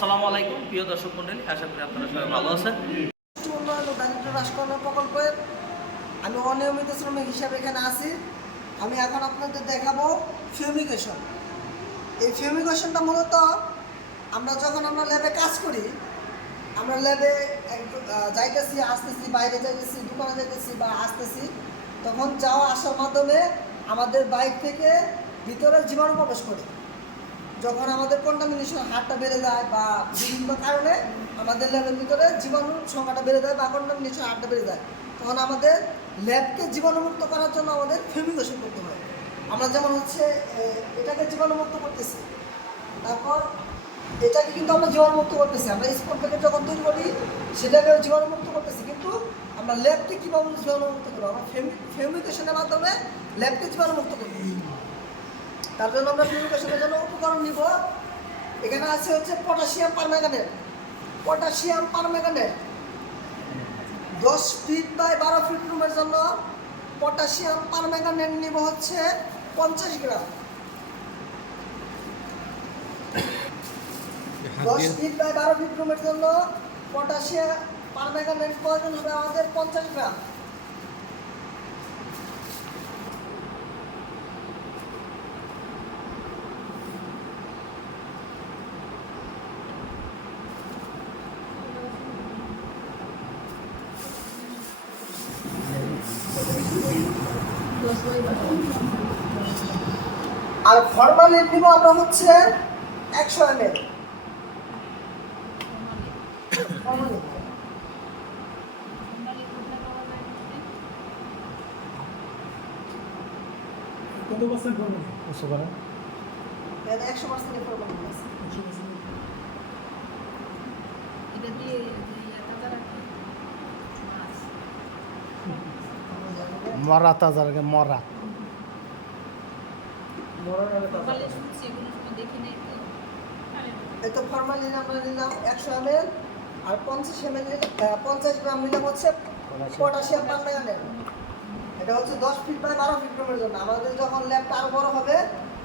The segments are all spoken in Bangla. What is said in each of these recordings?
আসসালামু আলাইকুম, প্রিয় দর্শক মন্ডলী আশা করি আপনারা সবাই ভালো আছেন। প্রকল্পের আমি অনিয়মিত শ্রমিক হিসাবে এখানে আছি। আমি এখন আপনাদের দেখাবো ফিউমিগেশন এই ফিউমিগেশনটা মূলত আমরা যখন আমরা ল্যাবে কাজ করি, আমরা ল্যাবে যাইতেছি, আসতেছি, বাইরে যাইতেছি, দোকানে যাইতেছি বা আসতেছি, তখন যাওয়া আসার মাধ্যমে আমাদের বাইক থেকে ভিতরে জীবাণু প্রবেশ করে। যখন আমাদের কন্টামিনেশন হারটা বেড়ে যায় বা বিভিন্ন কারণে আমাদের ল্যাবের ভিতরে জীবাণুর সংখ্যাটা বেড়ে যায় বা কন্টামিনেশন হারটা বেড়ে যায়, তখন আমাদের ল্যাবকে জীবাণুমুক্ত করার জন্য আমাদের ফিউমিগেশন করতে হয়। আমরা যেমন হচ্ছে এটাকে জীবাণুমুক্ত করতেছি। তারপর এটাকে কিন্তু আমরা জীবাণুমুক্ত করতেছি। আমরা স্পট প্যাকেট যখন তৈরি করি সেটাকে জীবাণুমুক্ত করতেছি। কিন্তু আমরা ল্যাবকে কীভাবে জীবাণুমুক্ত করব? আমরা ফিউমিগেশনের মাধ্যমে ল্যাবকে জীবাণুমুক্ত করব। তার জন্য আমরা ফিউমিগেশনের জন্য উপকরণ নিব। এখানে আছে হচ্ছে পটাশিয়াম পারম্যাঙ্গানেট। পটাশিয়াম পারম্যাঙ্গানেট দশ ফিট বাই বারো ফিট রুমের জন্য পটাশিয়াম পারম্যাঙ্গানেট নিব হচ্ছে পঞ্চাশ গ্রাম। দশ ফিট বাই বারো ফিট রুমের জন্য পটাশিয়াম পারম্যাঙ্গানেট প্রয়োজন হবে আমাদের পঞ্চাশ গ্রাম। আর ফর্মালিন নিব আমরা হচ্ছে একশো এম এল। কত পার্সেন্ট করবেন একশো পার্সেন্ট ফর্মালিন। মরা তাজার আগে মরা। তো আমরা নিলাম একশো এম এল আর পঞ্চাশ এম এল পঞ্চাশ গ্রাম নিলাম হচ্ছে পটাশিয়াম এটা হচ্ছে দশ ফিট বাই বারো ফিট রুমের জন্য। আমাদের যখন ল্যাবটা আরও বড় হবে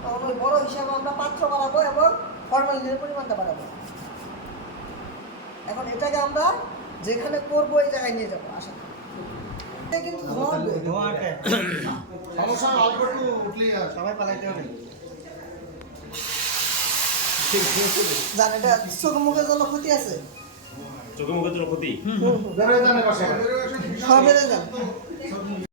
তখন ওই বড় হিসাবে আমরা পাত্র বাড়াবো এবং ফর্মালিনের পরিমাণটা বাড়াবো। এখন এটাকে আমরা যেখানে করব এই জায়গায় নিয়ে যাব আশা করি। কিন্তু ধোঁয়া সমস্যা অল্প একটু উঠলেই সবাই পালাইতে হবে। জান এটা চোখ মুখের জন্য ক্ষতি আছে? চোখে মুখে জন্য ক্ষতি? সব বেড়ে যান